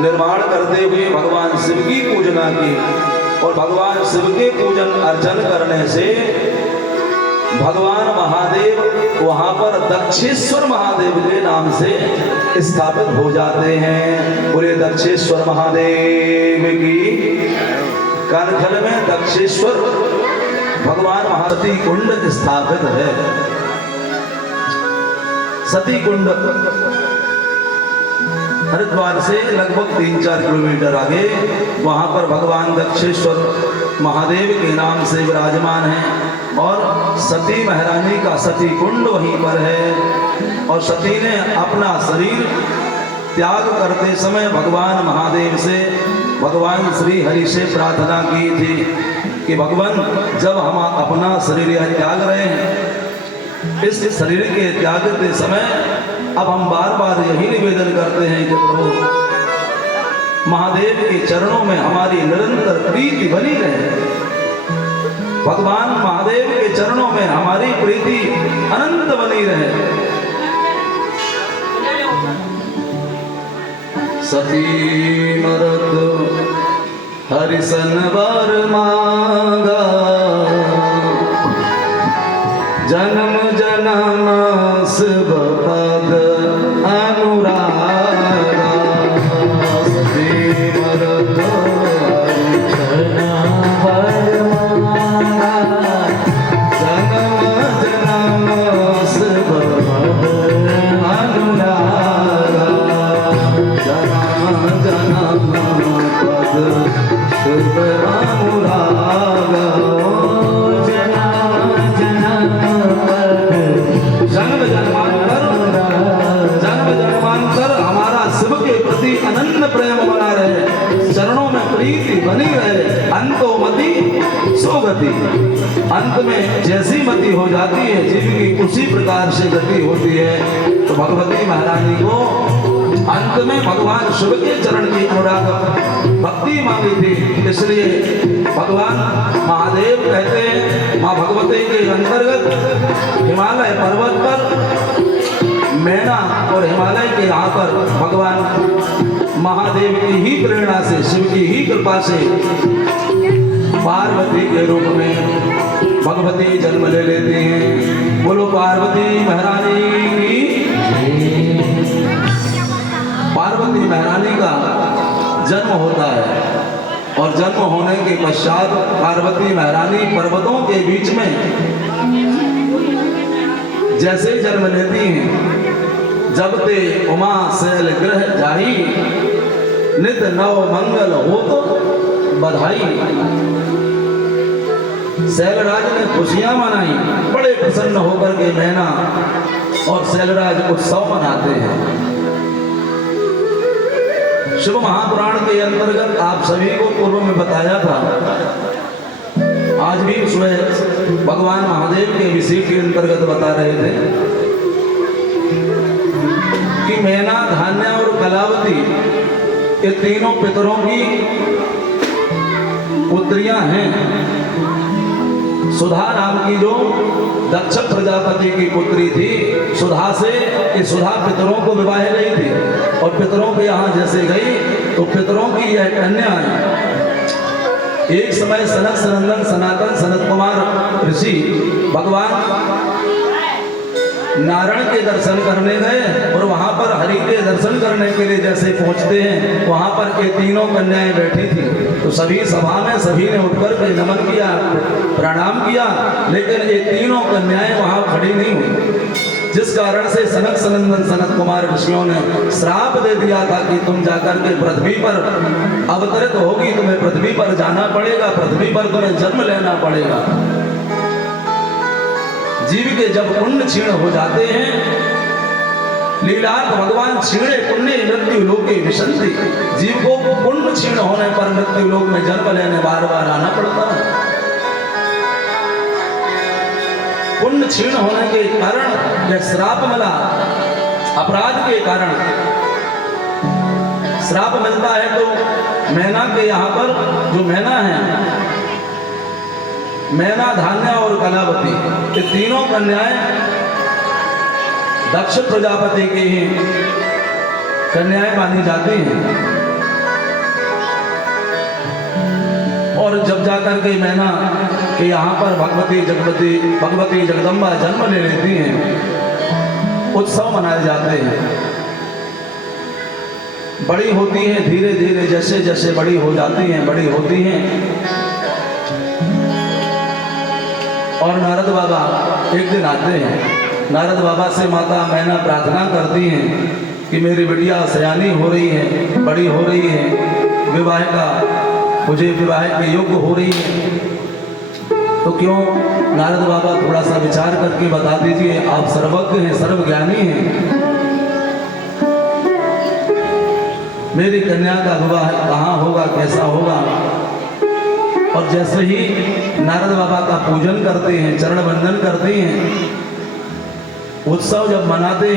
निर्माण करते हुए भगवान शिव की पूजना की और भगवान शिव के पूजन अर्चन करने से भगवान महादेव वहां पर दक्षेश्वर महादेव के नाम से स्थापित हो जाते हैं। पूरे दक्षेश्वर महादेव की कानखल में दक्षेश्वर भगवान महासती कुंड स्थापित है। सती कुंड हरिद्वार से लगभग 3-4 किलोमीटर आगे वहां पर भगवान दक्षेश्वर महादेव के नाम से विराजमान है और सती महारानी का सती कुंड वहीं पर है। और सती ने अपना शरीर त्याग करते समय भगवान महादेव से भगवान श्री हरि से प्रार्थना की थी कि भगवान जब हम अपना शरीर यह त्याग रहे हैं, इस शरीर के त्यागते समय अब हम बार बार यही निवेदन करते हैं कि प्रभु महादेव के चरणों में हमारी निरंतर प्रीति बनी रहे। भगवान महादेव के चरणों में हमारी प्रीति अनंत बनी रहे। सती मरत हरिसन वर मांगा, जन्म जन्म शिव पद अनुरागा। सती मरत हरिसन वर मांगा, जन्म जन्म शिव पद अनुरागा। जन्म जन्म पद शिव अनुरागा। अनन्य प्रेम बना रहे, चरणों में प्रीति बनी रहे। अंतो मति सोगति, अंत में जैसी मति हो जाती है जीव की उसी प्रकार से गति होती है। तो भगवती महारानी को अंत में भगवान शिव के चरण की अनुराग भक्ति मांगी थी। इसलिए भगवान महादेव कहते हैं माँ भगवती के अंतर्गत हिमालय पर्वत पर मैना और हिमालय के यहाँ पर भगवान महादेव की ही प्रेरणा से, शिव की ही कृपा से पार्वती के रूप में भगवती जन्म ले लेती हैं। बोलो पार्वती महारानी की। पार्वती महारानी का जन्म होता है और जन्म होने के पश्चात पार्वती महारानी पर्वतों के बीच में जैसे जन्म लेती हैं, जब ते उमा शैल ग्रह जाई, नित नव मंगल हो तो बधाई। शैलराज ने खुशियां मनाई, बड़े प्रसन्न होकर के मैना और शैलराज उत्सव मनाते हैं। शिव महापुराण के अंतर्गत आप सभी को पूर्व में बताया था, आज भी उसमें भगवान महादेव के विषय के अंतर्गत बता रहे थे कि मैना, धान्या और कलावती ये तीनों पितरों की पुत्रियां हैं। सुधा नाम की जो दक्ष प्रजापति की पुत्री थी, सुधा से ये सुधा पितरों को विवाह गई थी और पितरों के यहाँ जैसे गई तो पितरों की यह कन्या है। एक समय सनक सनंदन सनातन सनत कुमार ऋषि भगवान नारायण के दर्शन करने गए और वहां पर हरि के दर्शन करने के लिए जैसे पहुंचते हैं, वहां पर ये तीनों कन्याएं बैठी थी। तो सभी सभा में सभी ने उठकर के नमन किया, प्रणाम किया, लेकिन ये तीनों कन्याएं वहां खड़ी नहीं हुई, जिस कारण से सनक सनंदन सनत कुमार ऋषियों ने श्राप दे दिया था कि तुम जाकर के पृथ्वी पर अवतरित होगी, तुम्हें पृथ्वी पर जाना पड़ेगा, पृथ्वी पर तुम्हें जन्म लेना पड़ेगा। जीव के जब पुण्य क्षीण हो जाते हैं, लीलार्थ भगवान क्षीणे पुण्य मृत्यु लोके विशंति, जीव को पुण्य क्षीण होने पर मृत्यु लोक में जन्म लेने बार बार आना पड़ता है। पुण्य क्षीण होने के कारण यह श्राप मिला, अपराध के कारण श्राप मिलता है। तो मैना के यहाँ पर जो मैना है, मैना, धान्या और कलावती, ये तीनों कन्याएं दक्ष प्रजापति की ही कन्याएं मानी जाती हैं। जाकर के मैना कि यहाँ पर भगवती जगदम्बा जन्म ले लेती हैं। उत्सव मनाए जाते हैं, बड़ी होती हैं धीरे धीरे, जैसे जैसे बड़ी हो जाती हैं, बड़ी होती हैं। और नारद बाबा एक दिन आते हैं। नारद बाबा से माता मैना प्रार्थना करती हैं कि मेरी बिटिया सयानी हो रही है, बड़ी हो रही है, विवाह का मुझे विवाह के योग्य हो रही है, तो क्यों नारद बाबा थोड़ा सा विचार करके बता दीजिए, आप सर्वज्ञ हैं, सर्वज्ञानी हैं, मेरी कन्या का विवाह कहाँ होगा, कैसा होगा। और जैसे ही नारद बाबा का पूजन करते हैं, चरण वंदन करते हैं, उत्सव जब मनाते हैं,